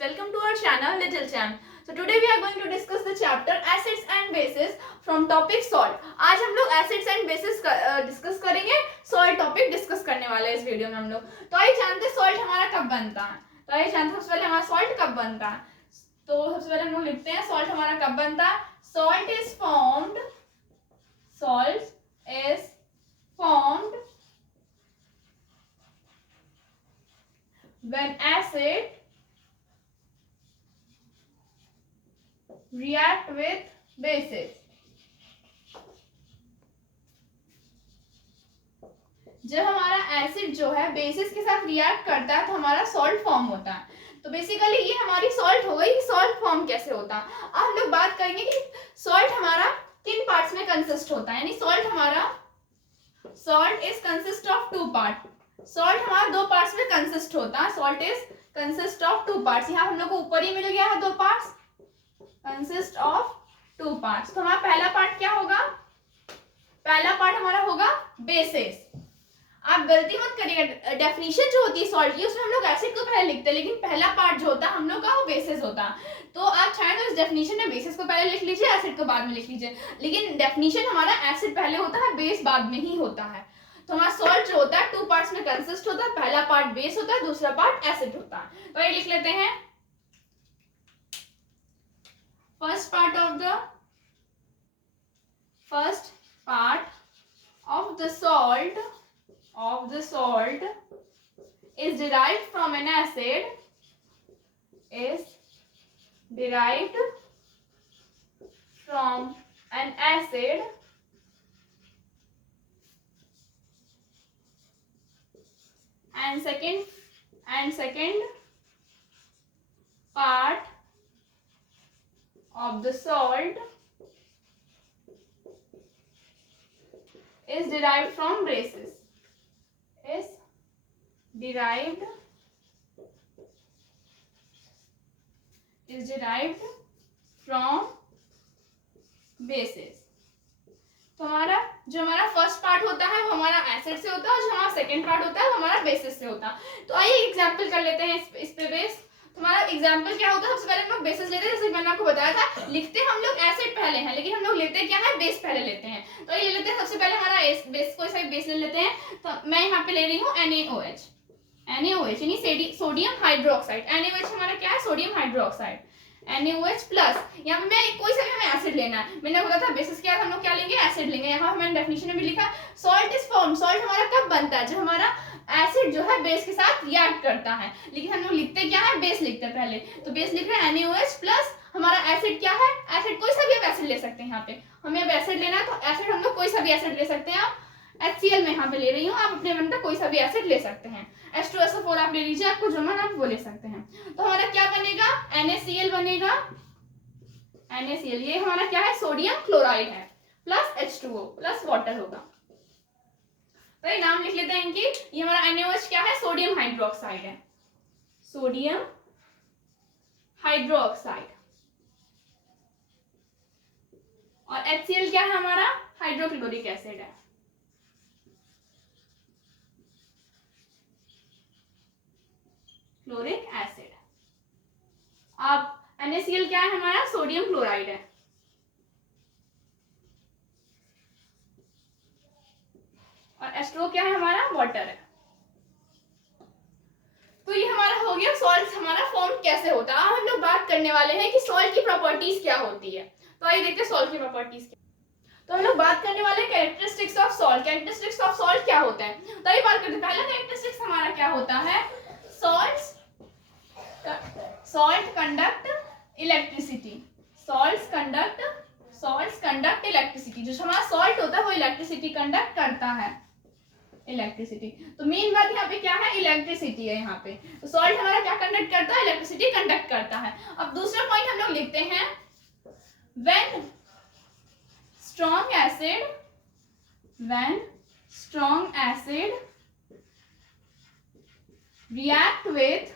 welcome to our channel Little Champ. So today we are going to discuss the chapter acids and bases from topic salt. आज हम लोग acids and bases discuss करेंगे. Salt topic discuss करने वाले हैं इस video में हम लोग. तो आइए जानते हैं सॉल्ट हमारा कब बनता है. तो आइए जानते हैं सबसे पहले हमारा सॉल्ट कब बनता है. तो सबसे पहले हम लोग लिखते हैं सॉल्ट हमारा कब बनता है. Salt is formed when acid react with bases. जब हमारा एसिड जो है बेसिस के साथ रिएक्ट करता है तो हमारा सॉल्ट फॉर्म होता है. तो बेसिकली ये हमारी सॉल्ट हो गई. सॉल्ट फॉर्म कैसे होता है अब हम लोग बात करेंगे कि सॉल्ट हमारा किन पार्ट्स में कंसिस्ट होता है. यानी salt is consist of two part. Salt हमारा दो पार्ट्स में कंसिस्ट होता है. Salt is consist of two parts. यहाँ हम लोग को ऊपर ही मिल गया है दो parts. Consist of two parts. तो हमारा पहला पार्ट क्या होगा. पहला पार्ट हमारा होगा बेसिस. आप गलती मत करिएगा. डेफिनेशन जो होती है सॉल्ट की उसमें हम लोग एसिड को पहले लिखते हैं लेकिन पहला पार्ट जो होता है हम लोग का वो बेसिस होता है. तो आप चाहें तो इस डेफिनेशन में बेसिस को पहले लिख लीजिए एसिड को बाद में लिख लीजिए. लेकिन डेफिनेशन हमारा एसिड पहले होता है बेस बाद में ही होता है. तो हमारा सॉल्ट जो होता है टू पार्ट्स में कंसिस्ट होता है. पहला पार्ट बेस होता है दूसरा पार्ट एसिड होता है. तो ये लिख लेते हैं. First part of the salt is derived from an acid. And second part of the salt is derived from bases. तो हमारा जो हमारा फर्स्ट पार्ट होता है वो हमारा एसिड से होता है और जो हमारा सेकंड पार्ट होता है वो हमारा बेसिस से होता है. तो आइए एग्जांपल कर लेते हैं इस पे बेस. हमारा एग्जांपल क्या होता है. सबसे पहले हम लोग बेसिस लेते हैं. जैसे मैंने आपको बताया था लिखते हम लोग एसिड पहले हैं लेकिन हम लोग लेते क्या है बेस पहले लेते हैं. तो ये ले लेते हैं सबसे पहले हमारा बेस. कोई सा बेस ले लेते हैं. तो मैं यहाँ पे ले रही हूँ NaOH यानी सोडियम हाइड्रोक्साइड. NaOH हमारा क्या है सोडियम हाइड्रोक्साइड. NaOH plus. यहाँ पे मैं कोई सा भी हमें एसिड लेना है. मैंने बोला था बेसिस क्या है हम लोग क्या लेंगे एसिड लेंगे. यहाँ मैंने डेफिनेशन में भी लिखा सॉल्ट इज फॉर्म. सॉल्ट हमारा कब बनता है जब हमारा एसिड जो है बेस के साथ रिएक्ट करता है. लेकिन हम लोग लिखते क्या है बेस लिखते हैं पहले. तो बेस लिख रहे हैं NaOH प्लस. हमारा एसिड क्या है एसिड कोई सा भी आप एसिड ले सकते हैं. यहाँ पे हमें अब एसिड लेना है तो एसिड हम लोग कोई सा भी एसिड ले सकते हैं. आप HCl में यहाँ पे ले रही हूँ. आप अपने मन का कोई सा भी एसिड ले सकते हैं. H2SO4 आप ले लीजिए. आपको जो मन आप वो ले सकते हैं. तो हमारा क्या बनेगा NaCl बनेगा. NaCl ये हमारा क्या है सोडियम क्लोराइड है प्लस H2O प्लस वाटर होगा. तो ये नाम लिख लेते हैं इनकी. ये हमारा NaOH क्या है सोडियम हाइड्रोक्साइड है. Sodium hydroxide. और HCl क्या है हमारा हाइड्रोक्लोरिक एसिड है. Chloric acid. अब NaCl क्या है हमारा सोडियम क्लोराइड है. और H2O क्या है हमारा वाटर है. तो ये हमारा हो गया सॉल्ट हमारा फॉर्म कैसे होता है. अब हम लोग बात करने वाले हैं कि सॉल्ट की प्रॉपर्टीज क्या होती है. तो आइए देखते हैं सॉल्ट की प्रॉपर्टीज क्या. तो हम लोग बात करने वाले हैं characteristics of salt. Characteristics of salt क्या होता है. तो ये बात करते हैं. पहला कैरेक्टरिस्टिक्स हमारा क्या होता है salt conduct electricity. Salts conduct electricity. जो हमारा सॉल्ट होता है वो इलेक्ट्रिसिटी कंडक्ट करता है. इलेक्ट्रिसिटी. तो मेन बात यहाँ पे क्या है इलेक्ट्रिसिटी है. यहाँ पे तो सॉल्ट हमारा क्या कंडक्ट करता है इलेक्ट्रिसिटी कंडक्ट करता है. अब दूसरा पॉइंट हम लोग लिखते हैं when strong acid react with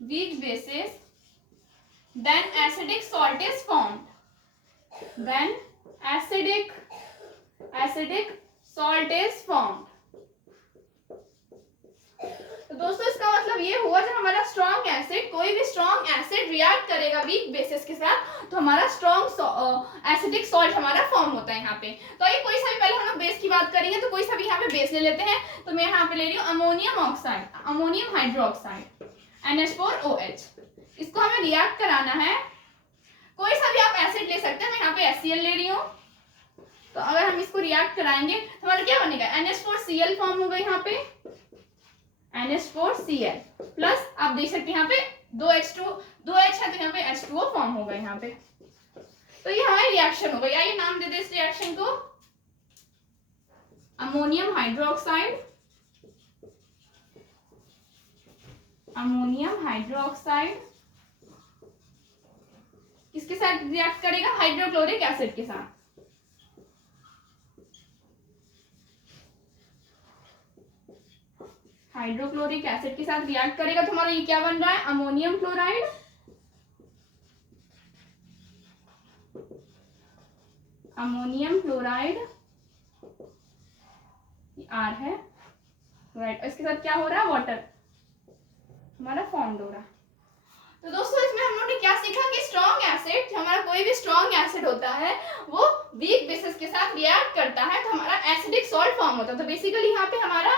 weak bases then acidic salt is formed. salt is formed. तो दोस्तों इसका मतलब ये हुआ जब हमारा स्ट्रॉन्ग एसिड, कोई भी स्ट्रॉन्ग एसिड रिएक्ट करेगा वीक बेसिस के साथ तो हमारा स्ट्रॉन्ग एसिडिक सॉल्ट हमारा फॉर्म होता है यहाँ पे। तो ये कोई सा भी, पहले हम लोग बेस की बात करेंगे तो कोई सा भी यहाँ पे बेस ले लेते हैं। तो मैं यहाँ पे ले रही हूँ ammonium oxide, ammonium hydroxide NH4OH। इसको हमें रिएक्ट कराना है, कोई सा भी आप एसिड ले सकते हैं। मैं यहाँ पे HCl ले रही हूँ। तो अगर हम इसको रिएक्ट कराएंगे तो हमारा क्या बनेगा, NH4Cl फॉर्म होगा यहाँ पे, NH4Cl प्लस आप देख सकते हैं यहाँ पे 2H है तो यहाँ पे H2O फॉर्म होगा यहाँ पे। तो ये हमारी रिएक्शन हो गई। आइए नाम दे दे इस रिएक्शन को, अमोनियम हाइड्रोक्साइड, अमोनियम हाइड्रोक्साइड किसके साथ रिएक्ट करेगा, हाइड्रोक्लोरिक एसिड के साथ। हाइड्रोक्लोरिक एसिड के साथ रिएक्ट करेगा तो हमारा ये क्या बन रहा है, ammonium chloride, ammonium chloride R है, राइट। इसके साथ क्या हो रहा है, वाटर हमारा फॉर्म हो रहा है। तो दोस्तों इसमें हम लोगों ने क्या सीखा कि स्ट्रॉन्ग एसिड, हमारा कोई भी स्ट्रॉन्ग एसिड होता है वो वीक बेसिस के साथ रिएक्ट करता है तो हमारा एसिडिक सॉल्ट फॉर्म होता है। तो बेसिकली यहाँ पे हमारा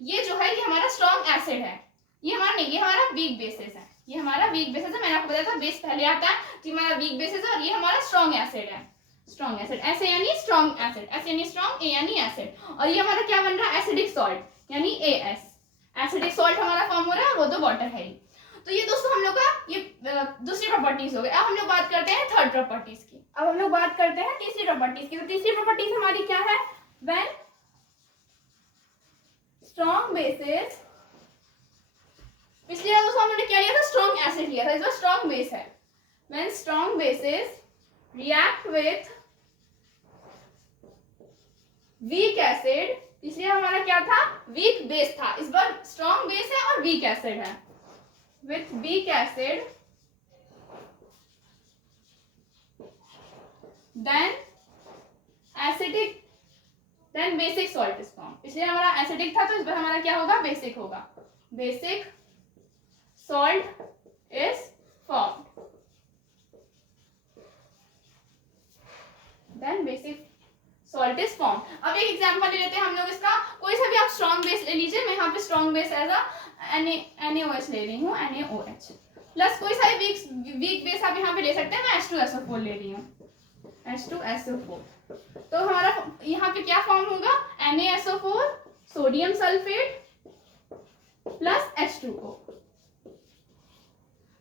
ये जो है ये हमारा स्ट्रॉन्ग एसिड है, ये हमारा नहीं, ये हमारा वीक बेसिस है, ये हमारा वीक बेसिस है। मैंने आपको बताया था बेस पहले आता है तो ये हमारा वीक बेसिस है और ये हमारा स्ट्रॉन्ग एसिड है। स्ट्रॉन्ग एसिड, ऐसे यानी स्ट्रॉन्ग एसिड, ऐसे यानी स्ट्रॉन्ग, ए यानी एसिड, और ये हमारा क्या बन रहा है, एसिडिक सॉल्ट यानी AS, एसिडिक सॉल्ट हमारा फॉर्म हो रहा है और वो तो वाटर है ही। तो ये दोस्तों हम लोग का ये दूसरी प्रॉपर्टीज हो गई। अब हम लोग बात करते हैं थर्ड प्रॉपर्टीज की। अब हम लोग बात करते हैं तीसरी प्रॉपर्टीज की। तो तीसरी प्रॉपर्टीज हमारी क्या है, व्हेन स्ट्रॉन्ग बेसिस, पिछली बार दोस्तों हमने क्या लिया था, स्ट्रॉन्ग एसिड लिया था, इस बार स्ट्रॉन्ग बेस है। When strong bases react with weak acid, पिछली बार हमारा क्या था, वीक बेस था, इस बार स्ट्रॉन्ग बेस है और वीक एसिड है। With weak acid then acidic, then basic salt is form. इसलिए हमारा एसिडिक था तो इस बार हमारा क्या होगा, बेसिक होगा, basic salt is formed, then basic salt is form. अब एक एग्जांपल ले लेते हैं हम लोग इसका, कोई सा भी आप स्ट्रॉन्ग बेस ले लीजिए। मैं यहाँ पे strong base as a NaOH ले रही हूँ, NaOH प्लस कोई सा भी वीक बेस आप यहाँ पे ले सकते हैं। मैं H2SO4 ले रही हूँ, H2SO4। तो हमारा यहाँ पे क्या फॉर्म होगा, NaSO4 sodium sulphate plus H2O।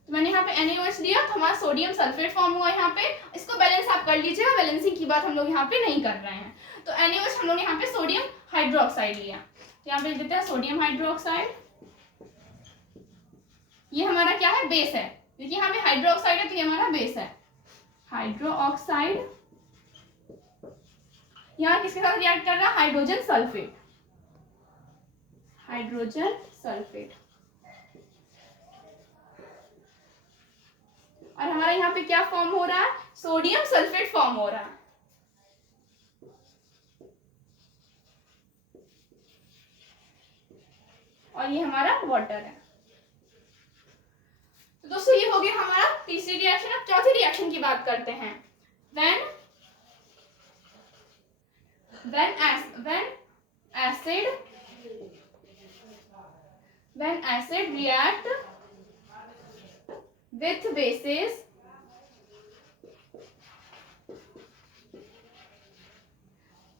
तो मैंने यहाँ पे NaOH लिया तो हमारा सोडियम सल्फेट फॉर्म हुआ यहाँ पे। इसको बैलेंस आप कर लीजिएगा, बैलेंसिंग की बात हम लोग यहाँ पे नहीं कर रहे हैं। तो NaOH हम लोग यहाँ पे सोडियम हाइड्रोक्साइड लिया, तो यहाँ पे लिख देते हैं सोडियम हाइड्रोक्साइड। ये हमारा क्या है, बेस है, देखिए यहाँ पे हाइड्रोक्साइड है तो ये हमारा बेस है, हाइड्रोक्साइड। यहाँ किसके साथ रिएक्ट कर रहा है, हाइड्रोजन सल्फेट, हाइड्रोजन सल्फेट। और हमारा यहाँ पे क्या फॉर्म हो रहा है, सोडियम सल्फेट फॉर्म हो रहा है। और ये हमारा वाटर है। तो दोस्तों ये हो गया हमारा तीसरी रिएक्शन। अब चौथी रिएक्शन की बात करते हैं। when acid react with bases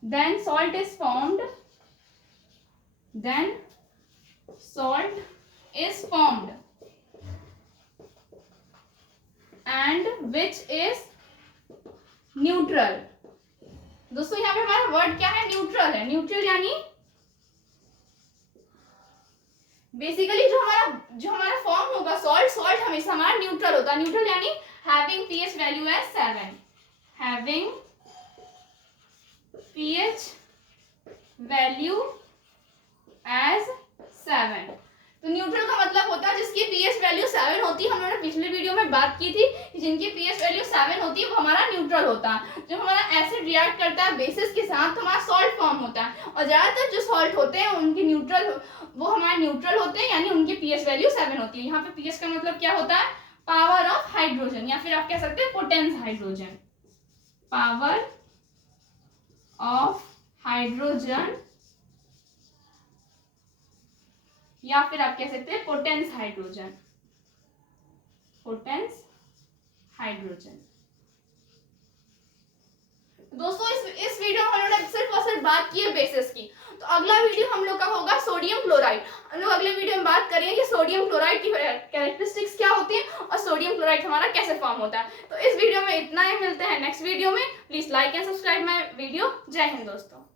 then salt is formed, then salt is formed and which is neutral. दोस्तों यहाँ पे हमारा वर्ड क्या है, न्यूट्रल है। न्यूट्रल यानी बेसिकली जो हमारा फॉर्म होगा सॉल्ट हमेशा हमारा न्यूट्रल होता है। न्यूट्रल यानी having pH value as 7, having pH value as 7। तो न्यूट्रल का मतलब होता है जिसकी पीएच वैल्यू 7 होती है, हम लोगों ने पिछले वीडियो में बात की थी कि जिनकी पीएच वैल्यू 7 होती है वो हमारा न्यूट्रल होता है। जब हमारा एसिड रिएक्ट करता है बेसिस के साथ तो हमारा सॉल्ट फॉर्म होता है, और ज़्यादातर जो सॉल्ट होते हैं उनकी न्यूट्रल, वो हमारे न्यूट्रल होते हैं, यानी उनकी पीएच वैल्यू 7 होती है। यहाँ पे पीएच का मतलब क्या होता है, पावर ऑफ हाइड्रोजन, या फिर आप कह सकते हैं potence hydrogen, power of hydrogen, या फिर आप कह सकते हैं पोटेंस हाइड्रोजन, पोटेंस हाइड्रोजन। दोस्तों इस वीडियो में हम लोगों ने सिर्फ और सिर्फ बात की है बेसिस की। तो अगला वीडियो हम लोग का होगा सोडियम क्लोराइड। हम लोग अगले वीडियो में बात करेंगे कि सोडियम क्लोराइड की कैरेक्टरिस्टिक्स क्या होती है और सोडियम क्लोराइड हमारा कैसे फॉर्म होता है। तो इस वीडियो में इतना ही, मिलते हैं नेक्स्ट वीडियो में। Please like and subscribe my video. जय हिंद दोस्तों।